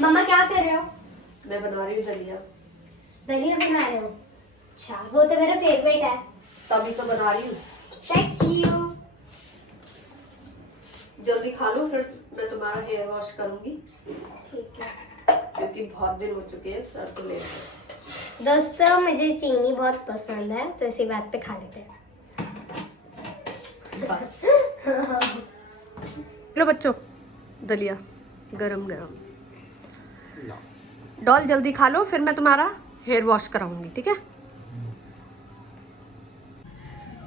मम्मा क्या कर रहे हो? मैं बना रही हूँ दलिया। दलिया बना रहे हो? अच्छा, वो तो मेरा फेवरेट है। तभी तो बना रही हूँ। Thank you. जल्दी खा लो, फिर मैं तुम्हारा हेयर वॉश करूंगी ठीक है क्योंकि बहुत दिन हो चुके हैं सर को ले। दोस्तों, मुझे चीनी बहुत पसंद है तो इसी बात पे खा लेते हैं। बस लो बच्चों, दलिया गरम गरम। डॉल जल्दी खा लो, फिर मैं तुम्हारा हेयर वॉश कराऊंगी, ठीक है।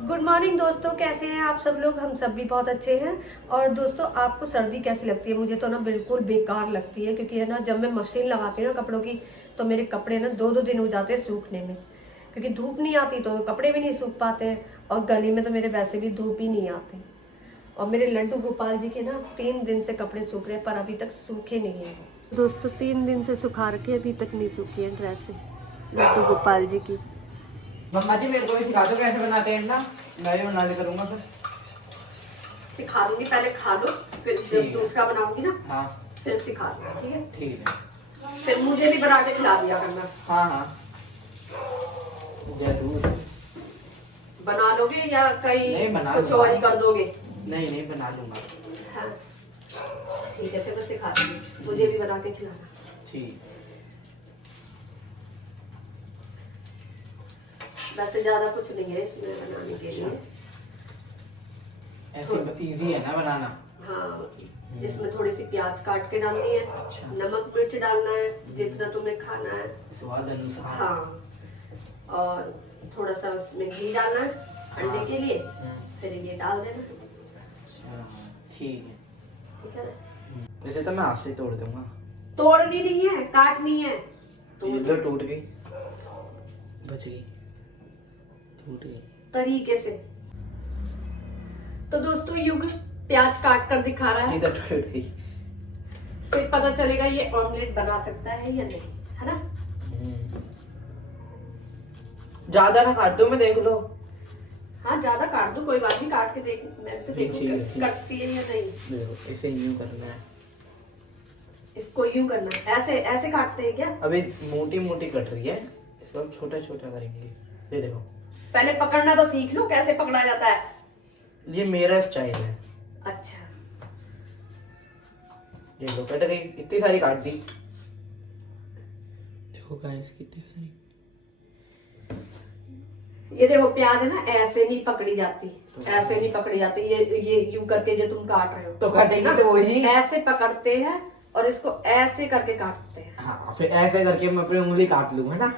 गुड मॉर्निंग दोस्तों, कैसे हैं आप सब लोग? हम सब भी बहुत अच्छे हैं। और दोस्तों, आपको सर्दी कैसी लगती है? मुझे तो ना बिल्कुल बेकार लगती है, क्योंकि है ना, जब मैं मशीन लगाती हूँ ना कपड़ों की, तो मेरे कपड़े ना 2-2 दिन हो जाते हैं सूखने में, क्योंकि धूप नहीं आती तो कपड़े भी नहीं सूख पाते हैं। और गली में तो मेरे वैसे भी धूप ही नहीं आती। और मेरे लड्डू गोपाल जी के ना 3 दिन से कपड़े सूख रहे हैं, पर अभी तक सूखे नहीं है दोस्तों। 3 दिन से सुखा रखे, अभी तक नहीं सूखी है ड्रेसें लड्डू गोपाल जी की। मम्मा जी मेरे को भी सिखा दो कैसे बनाते हैं ना, मैं भी बना ले करूंगा। फिर सिखा दूंगी, पहले खा लो, फिर जब दूसरा बनाऊंगी ना, हाँ फिर सिखा दूंगी, ठीक है। ठीक है। फिर मुझे भी बना के खिला दिया करना। हाँ हाँ जरूर। बना लोगे या कहीं नहीं, बना कुछ लूंगा। और ही कर दोगे? नहीं नहीं बना लूंगा। हाँ ठीक है, फिर मैं सिखा दूंगी, मुझे भी बना के खिलाना। ठीक। वैसे ज्यादा कुछ नहीं है इसमें बनाने के लिए। ऐसे इजी है ना बनाना। हाँ, इसमें थोड़ी सी प्याज काट के डालनी है। अच्छा। नमक मिर्च डालना है जितना तुम्हें खाना है। स्वाद अनुसार। हाँ, और थोड़ा सा उसमें घी डालना है अंडे के लिए, फिर ये डाल देना। अच्छा ठीक है। ठीक है ना। वैसे तो मैं हाथ से तोड़ दूंगा। तोड़नी नहीं है, काटनी है। ये लो टूट गई, बच गई, टूट गई तरीके से। तो दोस्तों, युग प्याज काट कर दिखा रहा है, इधर टूट गई। फिर पता चलेगा ये ऑमलेट बना सकता है या नहीं, है ना। ज्यादा ना काट दो, मैं देख लो। हाँ, ज्यादा काट दो, कोई बात नहीं, काट के देख, मैं भी तो देखूं कटती है या नहीं। देखो इसे यूं करना है, इसको यूं करना है, ऐसे ऐसे काटते हैं क्या? अभी मोटी मोटी कट रही है, इसको छोटा छोटा करेंगे। ये देखो, पहले पकड़ना तो सीख लो, कैसे पकड़ा जाता है। ये मेरा स्टाइल है। अच्छा, ये लो कट गई, इतनी सारी काट दी। देखो गाइस कितनी सारी। ये देखो प्याज है ना, ऐसे नहीं पकड़ी जाती, ऐसे नहीं पकड़ी जाती। ये यूं करके जो तुम काट रहे हो तो काटेंगे तो वही ऐसे पकड़ते हैं, और इसको ऐसे करके काटते हैं। हाँ, फिर ऐसे करके मैं अपनी उंगली काट लूंगा ना।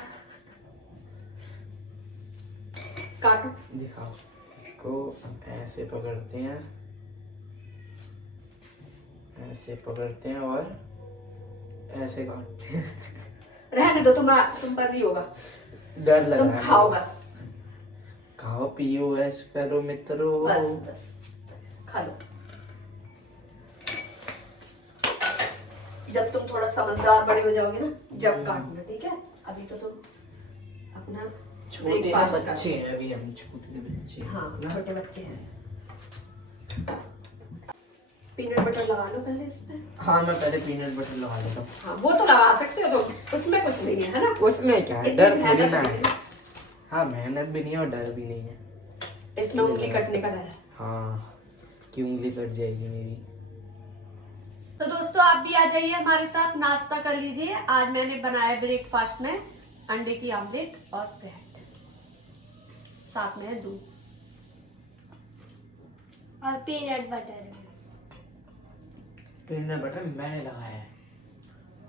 काटो, दिखाओ, इसको हम ऐसे पकड़ते हैं, ऐसे पकड़ते हैं और ऐसे काटते हैं। रहने दो, तुम पर नहीं होगा, डर लग तुम रहा है। खाओ बस, खाओ पियो ऐश करो मित्रों। बस बस खा लो। जब तुम थोड़ा समझदार बड़े हो जाओगे ना, जब काटना, ठीक है। अभी तो तुम अपना छोटे breakfast बच्चे करो। हैं अभी, हम छोटे बच्चे हैं। हाँ, ना? छोटे बच्चे हैं। पीनट बटर लगा लो पहले इसमें। हाँ मैं पहले पीनट बटर लगा लेता हूँ। हाँ, वो तो लगा सकते हो तुम, उसमें कुछ नहीं है, है ना। उसमें क्या है, इतनी डर थोड़ी मेहनत ना नहीं है। है। हाँ मेहनत भी नहीं है और डर भी नहीं है। इसमें उंगली कटने का डर है। हाँ, कि उंगली कट जाएगी मेरी। तो दोस्तों, आप भी आ जाइए हमारे साथ, नाश्ता कर लीजिए। आज मैंने बनाया ब्रेकफास्ट में अंडे की आमलेट और ब्रेड, साथ में है दूध और पीनट बटर। पीनट बटर मैंने लगाया है,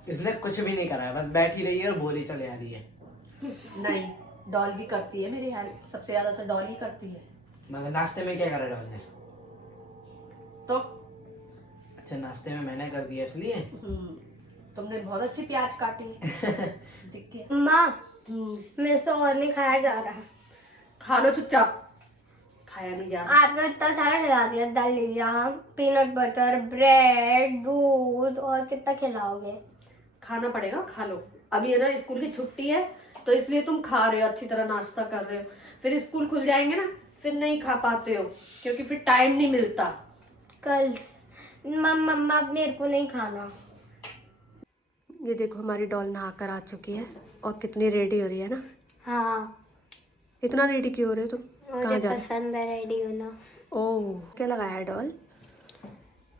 इसने कुछ भी नहीं करा है, बस बैठी रही है और बोली चले आ रही है। नहीं, डॉल भी करती है मेरी हेल्प, सबसे ज्यादा तो डॉल ही करती है। मगर नाश्ते में क्या करा डॉल ने? तो अच्छा, नाश्ते में मैंने कर दिया इसलिए। तुमने बहुत अच्छी प्याज काटी है। दिख गया। माँ, मेरे से और नहीं खाया जा रहा। खा लो चुपचाप, खाया नहीं जा रहा। आपने इतना सारा खिला दिया, दलिया, पीनट बटर, ब्रेड, दूध, और कितना खिलाओगे? खाना पड़ेगा, खा लो। अभी है ना स्कूल की छुट्टी है, तो इसलिए तुम खा रहे हो, अच्छी तरह नाश्ता कर रहे हो। फिर स्कूल खुल जाएंगे ना, फिर नहीं खा पाते हो, क्योंकि फिर टाइम नहीं मिलता। कल मम्मा मेरे को नहीं खाना। ये देखो हमारी डॉल नहा कर आ चुकी है और कितनी रेडी हो रही है ना। हाँ, इतना रेडी क्यों हो रहे हो तुम? कहाँ मुझे जा रहे पसंद है रेडी होना। हो? ओह, क्या लगाया है डॉल?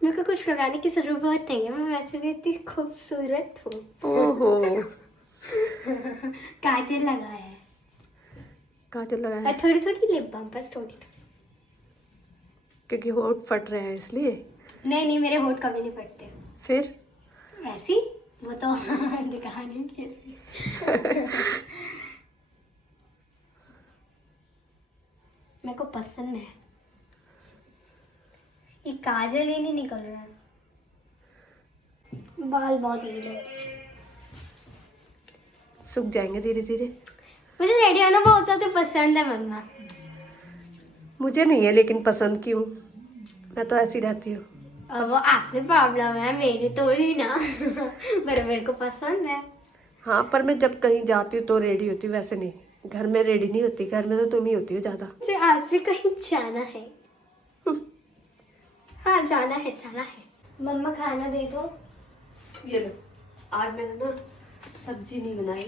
मेरे को कुछ लगाने की जरूरत नहीं है, मैं वैसे भी इतनी खूबसूरत हूँ। ओहो, काजल लगाया है काजल लगाया है और थोड़ी थोड़ी लिप बाम, बस थोड़ी थोड़ी। क्योंकि होठ फट रहे हैं इसलिए? नहीं नहीं, मेरे होठ कभी नहीं फटते। फिर वैसी वो तो दिखाने के लिए। मेरे को पसंद है। ये काजल ही नहीं निकल रहा है, बाल बहुत गीले हो रहे हैं। सूख जाएंगे धीरे धीरे। मुझे रेडी होना बहुत ज्यादा पसंद है मम्मा। मुझे नहीं है लेकिन पसंद क्यों, मैं तो ऐसी रहती हूँ। अब वो आपकी प्रॉब्लम है, मेरी थोड़ी ना। पर मेरे को पसंद है। हाँ, पर मैं जब कहीं जाती हूँ तो रेडी होती हूँ, वैसे नहीं। घर में रेडी नहीं होती, घर में तो तुम ही होती हो ज्यादा। मुझे आज भी कहीं जाना है। हाँ, जाना है जाना है। मम्मा खाना दे दो। ये लो, आज मैंने ना सब्जी नहीं बनाई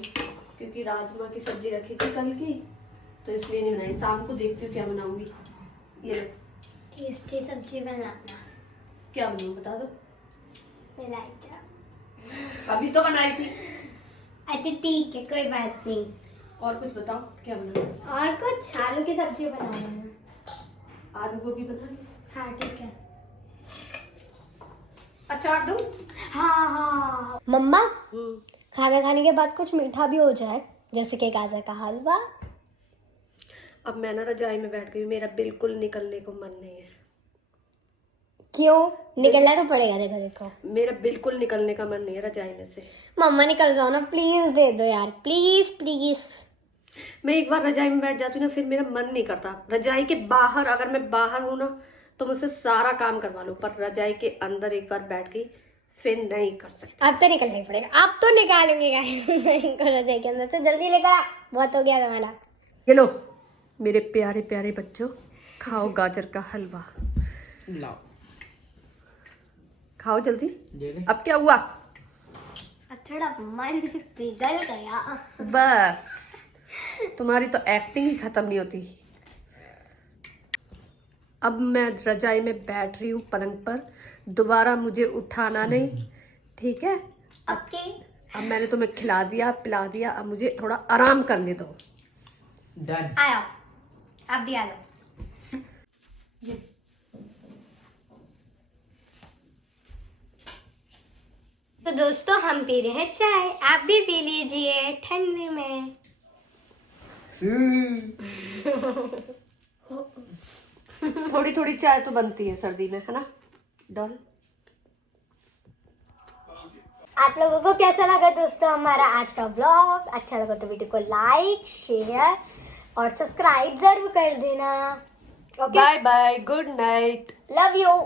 क्योंकि राजमा की सब्जी रखी थी कल की, तो इसलिए नहीं बनाई। शाम को देखती हूँ क्या बनाऊंगी। ये लो, टेस्टी सब्जी बनाना। क्या बनाऊँ बता दो। मलाई चाप। अभी तो बनाई थी। अच्छा ठीक है, कोई बात नहीं। और कुछ बताओ क्या बनाऊँ। और कुछ आलू की सब्जी बना लेना। आलू गोभी बनानी। हाँ ठीक है। अचार दूँ? हाँ हाँ मम्मा, खाना खाने के बाद कुछ मीठा भी हो जाए, जैसे कि गाजर का हलवा। अब मैं ना रजाई में बैठ गई हूँ, मेरा बिल्कुल निकलने को मन नहीं है। क्यों? निकलना तो पड़ेगा। देखो देखो, मेरा बिल्कुल निकलने का मन नहीं है रजाई में से। मम्मा निकल जाओ ना, प्लीज दे दो यार, प्लीज प्लीज। मैं एक बार रजाई में बैठ जाती हूँ ना, फिर मेरा मन नहीं करता। रजाई के बाहर, अगर मैं बाहर हूँ ना तो मुझसे सारा काम करवा लो, पर रजाई के अंदर एक बार बैठ गई फिर नहीं कर सकती। अब तो निकलना ही पड़ेगा, अब तो निकालूंगी रजाई के अंदर से। जल्दी लेकर आ, बहुत हो गया तुम्हारा। ये लो मेरे प्यारे प्यारे बच्चों, खाओ गाजर का हलवा, लाओ खाओ जल्दी। ये ले। अब क्या हुआ? अब थोड़ा मन पिघल गया। बस तुम्हारी तो एक्टिंग ही खत्म नहीं होती। अब मैं रजाई में बैठ रही हूँ पलंग पर, दोबारा मुझे उठाना नहीं, ठीक है? ओके। अब मैंने तुम्हें खिला दिया पिला दिया, अब मुझे थोड़ा आराम करने दो। डन। आओ, अब भी आ लो। तो दोस्तों, हम पी रहे हैं चाय, आप भी पी लीजिए ठंडी में। थोड़ी थोड़ी चाय तो बनती है सर्दी में, है ना डॉल? आप लोगों को कैसा लगा दोस्तों हमारा आज का ब्लॉग? अच्छा लगा तो वीडियो को लाइक, शेयर और सब्सक्राइब जरूर कर देना। Okay, bye bye, good night. Love you.